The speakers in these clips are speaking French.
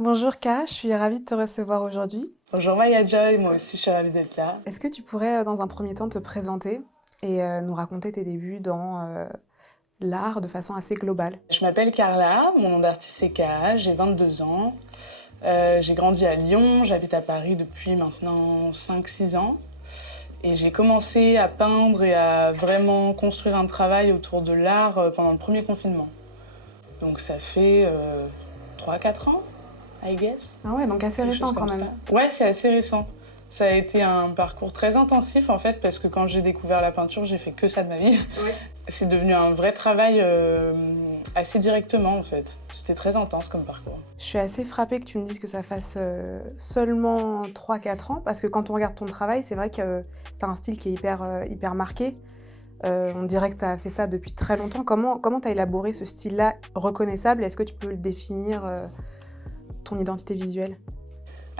Bonjour Ka, je suis ravie de te recevoir aujourd'hui. Bonjour Maya Joy, moi aussi je suis ravie d'être là. Est-ce que tu pourrais dans un premier temps te présenter et nous raconter tes débuts dans l'art de façon assez globale? Je m'appelle Carla, mon nom d'artiste c'est Ka, j'ai 22 ans. J'ai grandi à Lyon, j'habite à Paris depuis maintenant 5-6 ans. Et j'ai commencé à peindre et à vraiment construire un travail autour de l'art pendant le premier confinement. Donc ça fait 3-4 ans, I guess. Ah ouais, donc assez Quelque chose récent quand comme même. ça. Ouais, c'est assez récent. Ça a été un parcours très intensif en fait, parce que quand j'ai découvert la peinture, j'ai fait que ça de ma vie. Ouais. C'est devenu un vrai travail assez directement en fait. C'était très intense comme parcours. Je suis assez frappée que tu me dises que ça fasse seulement 3-4 ans, parce que quand on regarde ton travail, c'est vrai que tu as un style qui est hyper marqué. On dirait que tu as fait ça depuis très longtemps. Comment tu as élaboré ce style-là reconnaissable? Est-ce que tu peux le définir, ton identité visuelle?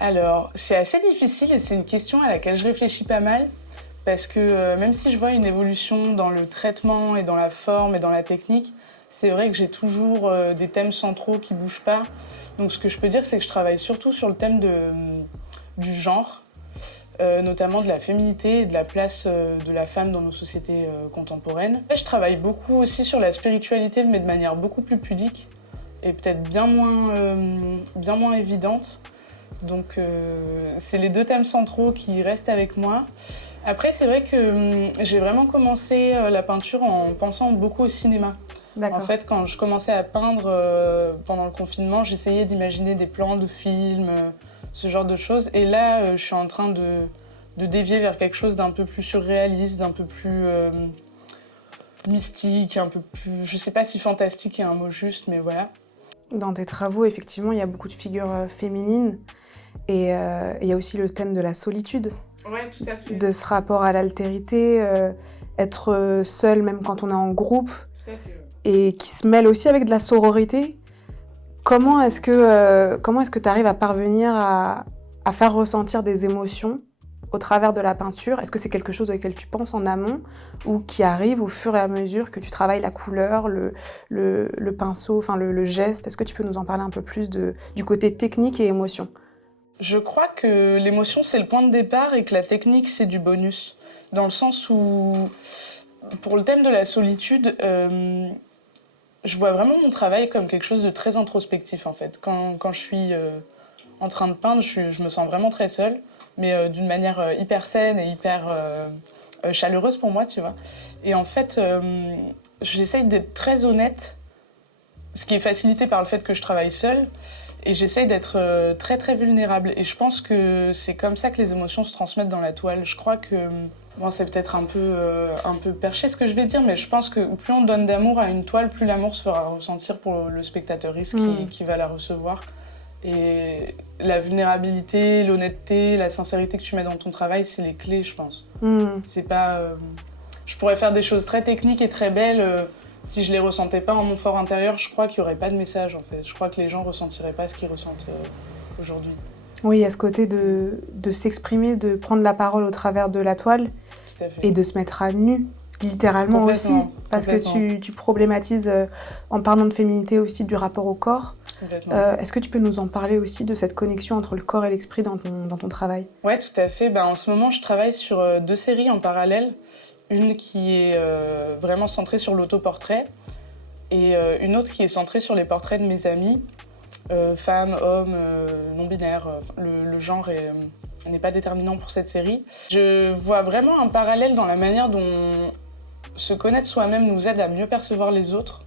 Alors, c'est assez difficile et c'est une question à laquelle je réfléchis pas mal. Parce que même si je vois une évolution dans le traitement et dans la forme et dans la technique, c'est vrai que j'ai toujours des thèmes centraux qui bougent pas. Donc ce que je peux dire, c'est que je travaille surtout sur le thème du genre, notamment de la féminité et de la place de la femme dans nos sociétés contemporaines. Je travaille beaucoup aussi sur la spiritualité, mais de manière beaucoup plus pudique et peut-être bien moins évidente. Donc c'est les deux thèmes centraux qui restent avec moi. Après, c'est vrai que j'ai vraiment commencé la peinture en pensant beaucoup au cinéma. En D'accord. fait, quand je commençais à peindre pendant le confinement, j'essayais d'imaginer des plans de films, ce genre de choses. Et là, je suis en train de dévier vers quelque chose d'un peu plus surréaliste, d'un peu plus mystique, un peu plus... Je sais pas si fantastique est un mot juste, mais voilà. Dans tes travaux, effectivement, il y a beaucoup de figures féminines et il y a aussi le thème de la solitude, Ouais, tout à fait. de ce rapport à l'altérité, être seul même quand on est en groupe Tout à fait, ouais. et qui se mêle aussi avec de la sororité. Comment est-ce que tu arrives à parvenir à faire ressentir des émotions au travers de la peinture? Est-ce que c'est quelque chose auquel tu penses en amont ou qui arrive au fur et à mesure que tu travailles la couleur, le pinceau, enfin le geste? Est-ce que tu peux nous en parler un peu plus du côté technique et émotion? Je crois que l'émotion, c'est le point de départ et que la technique, c'est du bonus. Dans le sens où, pour le thème de la solitude, je vois vraiment mon travail comme quelque chose de très introspectif, en fait. Quand je suis en train de peindre, je me sens vraiment très seule, mais d'une manière hyper saine et hyper chaleureuse pour moi, tu vois. Et en fait, j'essaye d'être très honnête, ce qui est facilité par le fait que je travaille seule. Et j'essaye d'être très très vulnérable. Et je pense que c'est comme ça que les émotions se transmettent dans la toile. Je crois que, bon, c'est peut-être un peu perché ce que je vais dire, mais je pense que plus on donne d'amour à une toile, plus l'amour se fera ressentir pour le spectateur qui va la recevoir. Et la vulnérabilité, l'honnêteté, la sincérité que tu mets dans ton travail, c'est les clés, je pense. C'est pas... je pourrais faire des choses très techniques et très belles. Si je les ressentais pas en mon fort intérieur, je crois qu'il y aurait pas de message en fait. Je crois que les gens ressentiraient pas ce qu'ils ressentent aujourd'hui. Oui, il y a ce côté de s'exprimer, de prendre la parole au travers de la toile Tout à fait. et de se mettre à nu, littéralement aussi, parce que tu problématises, en parlant de féminité aussi, du rapport au corps. Complètement. Est-ce que tu peux nous en parler aussi de cette connexion entre le corps et l'esprit dans ton travail? Ouais, tout à fait. En ce moment, je travaille sur deux séries en parallèle. Une qui est vraiment centrée sur l'autoportrait et une autre qui est centrée sur les portraits de mes amis, femmes, hommes, non-binaires. Le genre n'est pas déterminant pour cette série. Je vois vraiment un parallèle dans la manière dont se connaître soi-même nous aide à mieux percevoir les autres.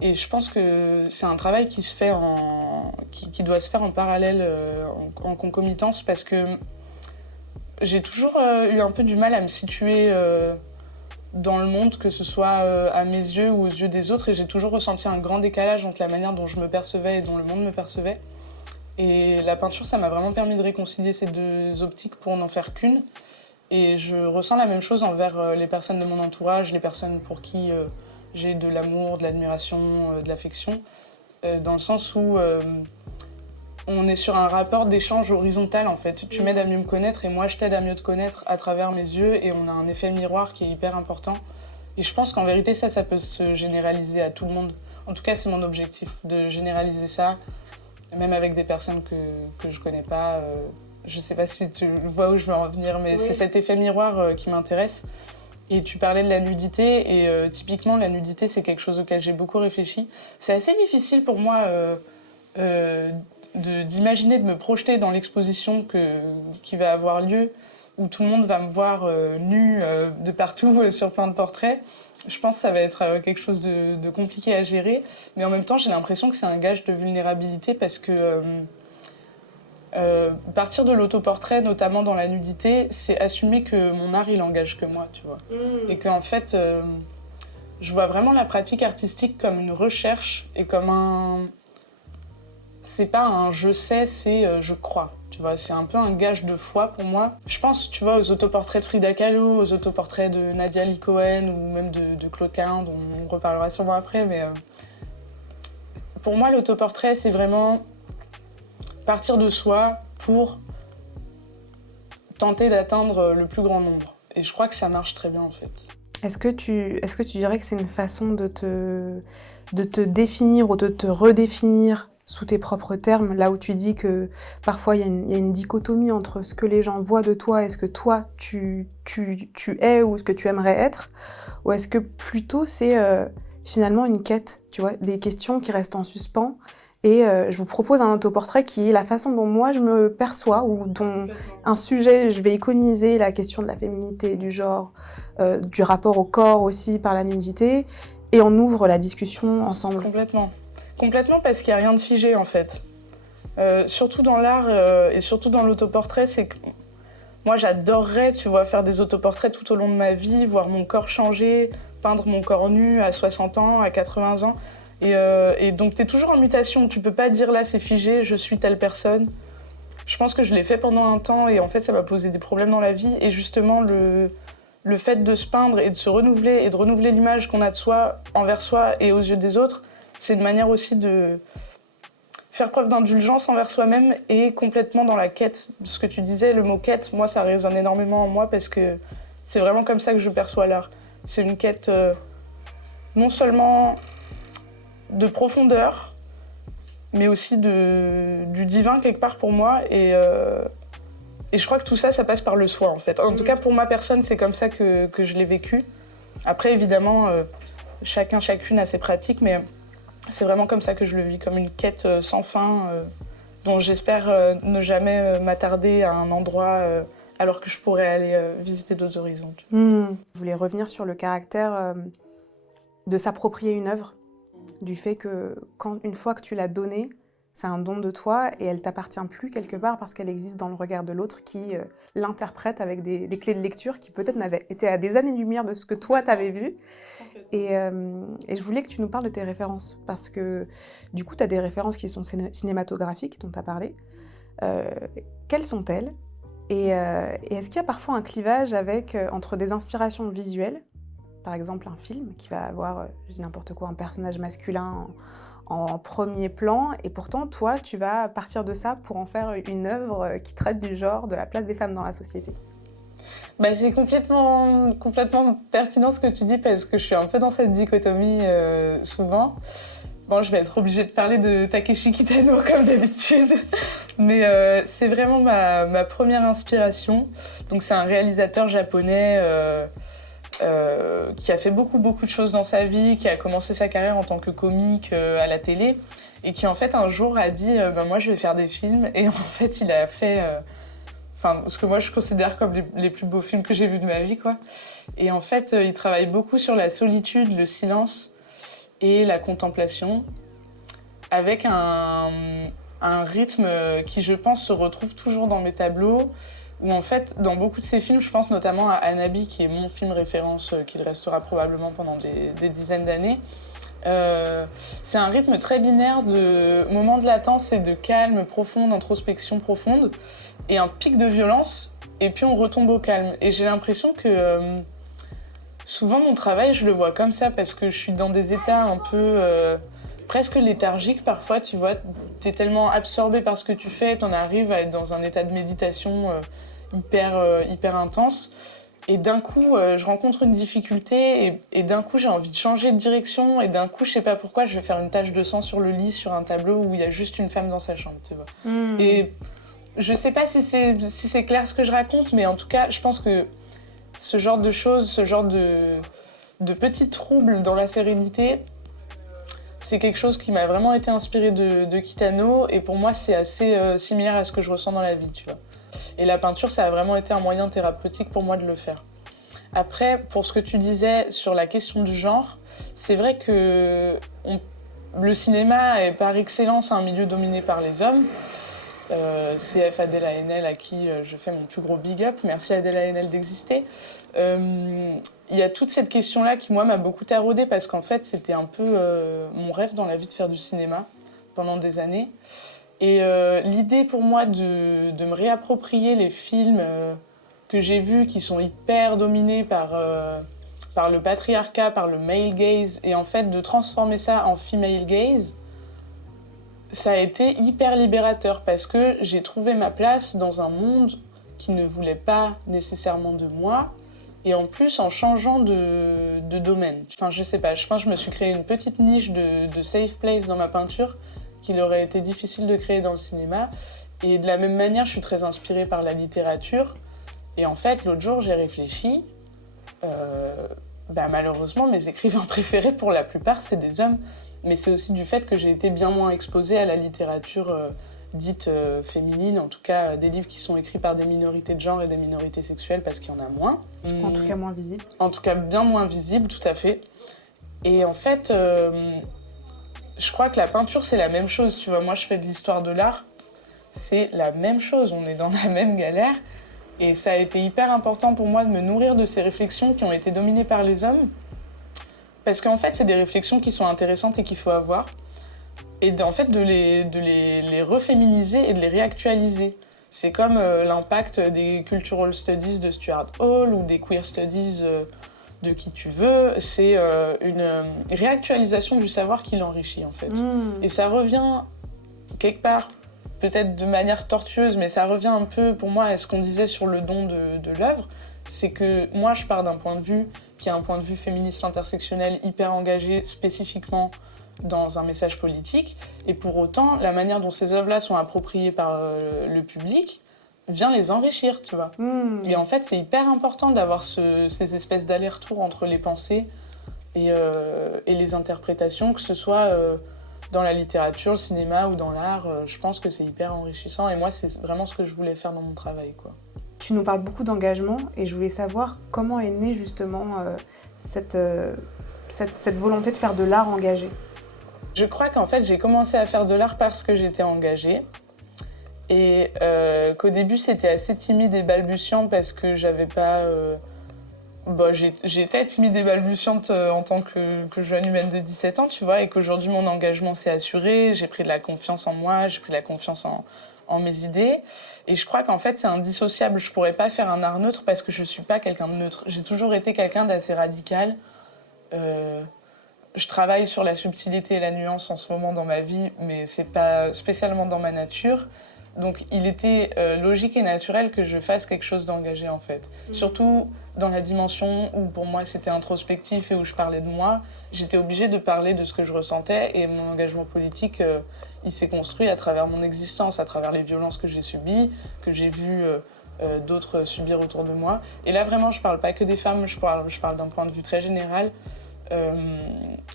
Et je pense que c'est un travail qui doit se faire en parallèle, en concomitance, parce que j'ai toujours eu un peu du mal à me situer dans le monde, que ce soit à mes yeux ou aux yeux des autres, et j'ai toujours ressenti un grand décalage entre la manière dont je me percevais et dont le monde me percevait. Et la peinture, ça m'a vraiment permis de réconcilier ces deux optiques pour n'en faire qu'une. Et je ressens la même chose envers les personnes de mon entourage, les personnes pour qui j'ai de l'amour, de l'admiration, de l'affection, dans le sens où on est sur un rapport d'échange horizontal en fait. Tu m'aides à mieux me connaître et moi je t'aide à mieux te connaître à travers mes yeux, et on a un effet miroir qui est hyper important. Et je pense qu'en vérité ça peut se généraliser à tout le monde. En tout cas c'est mon objectif, de généraliser ça même avec des personnes que je connais pas. Je sais pas si tu vois où je veux en venir, mais oui. C'est cet effet miroir qui m'intéresse. Et tu parlais de la nudité, et typiquement la nudité c'est quelque chose auquel j'ai beaucoup réfléchi. C'est assez difficile pour moi d'imaginer, de me projeter dans l'exposition qui va avoir lieu, où tout le monde va me voir nue de partout sur plein de portraits. Je pense que ça va être quelque chose de compliqué à gérer, mais en même temps j'ai l'impression que c'est un gage de vulnérabilité parce que partir de l'autoportrait, notamment dans la nudité, c'est assumer que mon art il engage que moi, tu vois. Et qu'en fait, je vois vraiment la pratique artistique comme une recherche et comme un... C'est pas un je sais, c'est je crois. Tu vois, c'est un peu un gage de foi pour moi. Je pense, tu vois, aux autoportraits de Frida Kahlo, aux autoportraits de Nadia Lee Cohen ou même de Claude Cahun, dont on reparlera sûrement après, mais pour moi, l'autoportrait, c'est vraiment partir de soi pour tenter d'atteindre le plus grand nombre. Et je crois que ça marche très bien, en fait. Est-ce que tu dirais que c'est une façon de te définir ou de te redéfinir sous tes propres termes, là où tu dis que parfois il y a une dichotomie entre ce que les gens voient de toi et ce que toi tu es ou ce que tu aimerais être, ou est-ce que plutôt c'est finalement une quête, tu vois, des questions qui restent en suspens, et je vous propose un autoportrait qui est la façon dont moi je me perçois, ou dont un sujet, je vais iconiser la question de la féminité, du genre, du rapport au corps aussi par la nudité, et on ouvre la discussion ensemble. Complètement, parce qu'il n'y a rien de figé en fait. Surtout dans l'art et surtout dans l'autoportrait, c'est que moi j'adorerais, tu vois, faire des autoportraits tout au long de ma vie, voir mon corps changer, peindre mon corps nu à 60 ans, à 80 ans. Et donc t'es toujours en mutation, tu peux pas dire là c'est figé, je suis telle personne. Je pense que je l'ai fait pendant un temps et en fait ça m'a posé des problèmes dans la vie. Et justement le fait de se peindre et de se renouveler et de renouveler l'image qu'on a de soi envers soi et aux yeux des autres, c'est une manière aussi de faire preuve d'indulgence envers soi-même et complètement dans la quête. Ce que tu disais, le mot quête, moi ça résonne énormément en moi parce que c'est vraiment comme ça que je perçois l'art. C'est une quête non seulement de profondeur, mais aussi du divin quelque part pour moi. Et je crois que tout ça, ça passe par le soi en fait. En tout cas pour ma personne, c'est comme ça que je l'ai vécu. Après évidemment, chacune a ses pratiques, mais c'est vraiment comme ça que je le vis, comme une quête sans fin, dont j'espère ne jamais m'attarder à un endroit alors que je pourrais aller visiter d'autres horizons. Je voulais revenir sur le caractère de s'approprier une œuvre, du fait que une fois que tu l'as donnée, c'est un don de toi et elle t'appartient plus quelque part parce qu'elle existe dans le regard de l'autre qui l'interprète avec des clés de lecture qui peut-être n'avaient été à des années-lumière de ce que toi t'avais vu. Et je voulais que tu nous parles de tes références parce que du coup tu as des références qui sont cinématographiques dont tu as parlé. Quelles sont-elles ? Et est-ce qu'il y a parfois un clivage entre des inspirations visuelles, par exemple un film qui va avoir, je dis n'importe quoi, un personnage masculin en premier plan, et pourtant toi tu vas partir de ça pour en faire une œuvre qui traite du genre, de la place des femmes dans la société? Bah, c'est complètement pertinent ce que tu dis parce que je suis un peu dans cette dichotomie souvent. Bon, je vais être obligée de parler de Takeshi Kitano comme d'habitude, mais c'est vraiment ma première inspiration. Donc c'est un réalisateur japonais qui a fait beaucoup de choses dans sa vie, qui a commencé sa carrière en tant que comique à la télé et qui en fait un jour a dit moi je vais faire des films, et en fait il a fait ce que moi je considère comme les plus beaux films que j'ai vus de ma vie, quoi. Et en fait il travaille beaucoup sur la solitude, le silence et la contemplation avec un rythme qui je pense se retrouve toujours dans mes tableaux. Où en fait, dans beaucoup de ces films, je pense notamment à Anabi, qui est mon film référence, qu'il restera probablement pendant des dizaines d'années. C'est un rythme très binaire de moments de latence et de calme profond, d'introspection profonde, et un pic de violence, et puis on retombe au calme. Et j'ai l'impression que souvent mon travail, je le vois comme ça, parce que je suis dans des états un peu presque léthargiques parfois, tu vois. T'es tellement absorbé par ce que tu fais, t'en arrives à être dans un état de méditation hyper intense. Et d'un coup, je rencontre une difficulté et d'un coup, j'ai envie de changer de direction. Et d'un coup, je sais pas pourquoi, je vais faire une tache de sang sur le lit, sur un tableau où il y a juste une femme dans sa chambre, tu vois. Et je sais pas si c'est clair ce que je raconte, mais en tout cas, je pense que ce genre de choses, ce genre de petits troubles dans la sérénité, c'est quelque chose qui m'a vraiment été inspiré de Kitano. Et pour moi, c'est assez similaire à ce que je ressens dans la vie, tu vois. Et la peinture, ça a vraiment été un moyen thérapeutique pour moi de le faire. Après, pour ce que tu disais sur la question du genre, c'est vrai que le cinéma est par excellence un milieu dominé par les hommes. CF Adèle Haenel, à qui je fais mon plus gros big up. Merci Adèle Haenel d'exister. Il y a toute cette question-là qui, moi, m'a beaucoup taraudée parce qu'en fait, c'était un peu mon rêve dans la vie de faire du cinéma pendant des années. Et l'idée pour moi de me réapproprier les films que j'ai vus qui sont hyper dominés par le patriarcat, par le male gaze, et en fait de transformer ça en female gaze, ça a été hyper libérateur parce que j'ai trouvé ma place dans un monde qui ne voulait pas nécessairement de moi, et en plus en changeant de domaine. Enfin, je sais pas, je pense que je me suis créé une petite niche de safe place dans ma peinture qu'il aurait été difficile de créer dans le cinéma. Et de la même manière, je suis très inspirée par la littérature. Et en fait, l'autre jour, j'ai réfléchi. Malheureusement, mes écrivains préférés, pour la plupart, c'est des hommes. Mais c'est aussi du fait que j'ai été bien moins exposée à la littérature dite féminine, en tout cas des livres qui sont écrits par des minorités de genre et des minorités sexuelles, parce qu'il y en a moins. En tout cas, moins visible. En tout cas, bien moins visible, tout à fait. Et en fait... je crois que la peinture, c'est la même chose, tu vois. Moi, je fais de l'histoire de l'art, c'est la même chose, on est dans la même galère. Et ça a été hyper important pour moi de me nourrir de ces réflexions qui ont été dominées par les hommes. Parce qu'en fait, c'est des réflexions qui sont intéressantes et qu'il faut avoir. Et en fait, de les reféminiser et de les réactualiser. C'est comme l'impact des cultural studies de Stuart Hall ou des queer studies... de qui tu veux, c'est une réactualisation du savoir qui l'enrichit en fait. Et ça revient quelque part, peut-être de manière tortueuse, mais ça revient un peu pour moi à ce qu'on disait sur le don de l'œuvre, c'est que moi je pars d'un point de vue qui est un point de vue féministe intersectionnel hyper engagé spécifiquement dans un message politique, et pour autant la manière dont ces œuvres-là sont appropriées par le public vient les enrichir, tu vois. Et en fait, c'est hyper important d'avoir ces espèces d'allers-retours entre les pensées et les interprétations, que ce soit dans la littérature, le cinéma ou dans l'art. Je pense que c'est hyper enrichissant et moi, c'est vraiment ce que je voulais faire dans mon travail, quoi. Tu nous parles beaucoup d'engagement et je voulais savoir comment est née justement cette volonté de faire de l'art engagé. Je crois qu'en fait, j'ai commencé à faire de l'art parce que j'étais engagée. Et qu'au début, c'était assez timide et balbutiant parce que j'avais pas... j'étais timide et balbutiante en tant que jeune humaine de 17 ans, tu vois, et qu'aujourd'hui, mon engagement s'est assuré, j'ai pris de la confiance en moi, j'ai pris de la confiance en mes idées. Et je crois qu'en fait, c'est indissociable. Je pourrais pas faire un art neutre parce que je suis pas quelqu'un de neutre. J'ai toujours été quelqu'un d'assez radical. Je travaille sur la subtilité et la nuance en ce moment dans ma vie, mais c'est pas spécialement dans ma nature. Donc il était logique et naturel que je fasse quelque chose d'engagé en fait. Surtout dans la dimension où pour moi c'était introspectif et où je parlais de moi, j'étais obligée de parler de ce que je ressentais et mon engagement politique il s'est construit à travers mon existence, à travers les violences que j'ai subies, que j'ai vues d'autres subir autour de moi. Et là vraiment je parle pas que des femmes, je parle d'un point de vue très général.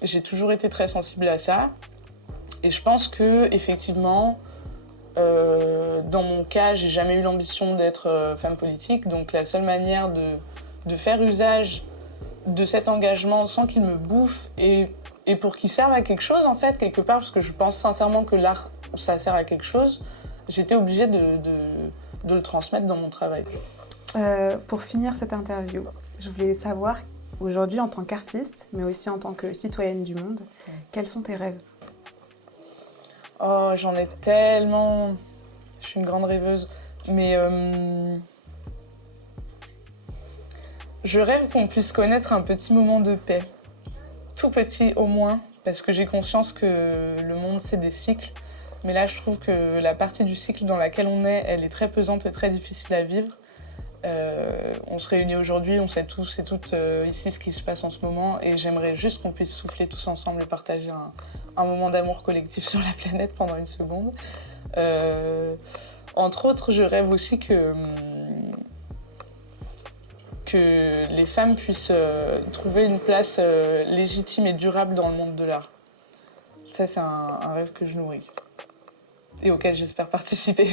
J'ai toujours été très sensible à ça et je pense que effectivement dans mon cas, j'ai jamais eu l'ambition d'être femme politique, donc la seule manière de faire usage de cet engagement sans qu'il me bouffe et pour qu'il serve à quelque chose en fait, quelque part, parce que je pense sincèrement que l'art, ça sert à quelque chose, j'étais obligée de le transmettre dans mon travail. Pour finir cette interview, je voulais savoir, aujourd'hui en tant qu'artiste, mais aussi en tant que citoyenne du monde, quels sont tes rêves ? Oh, j'en ai tellement... Je suis une grande rêveuse. Mais je rêve qu'on puisse connaître un petit moment de paix. Tout petit au moins, parce que j'ai conscience que le monde, c'est des cycles. Mais là, je trouve que la partie du cycle dans laquelle on est, elle est très pesante et très difficile à vivre. On se réunit aujourd'hui, on sait tous et toutes ici ce qui se passe en ce moment et j'aimerais juste qu'on puisse souffler tous ensemble et partager un moment d'amour collectif sur la planète pendant une seconde. Entre autres, je rêve aussi que les femmes puissent trouver une place légitime et durable dans le monde de l'art. Ça, c'est un rêve que je nourris et auquel j'espère participer.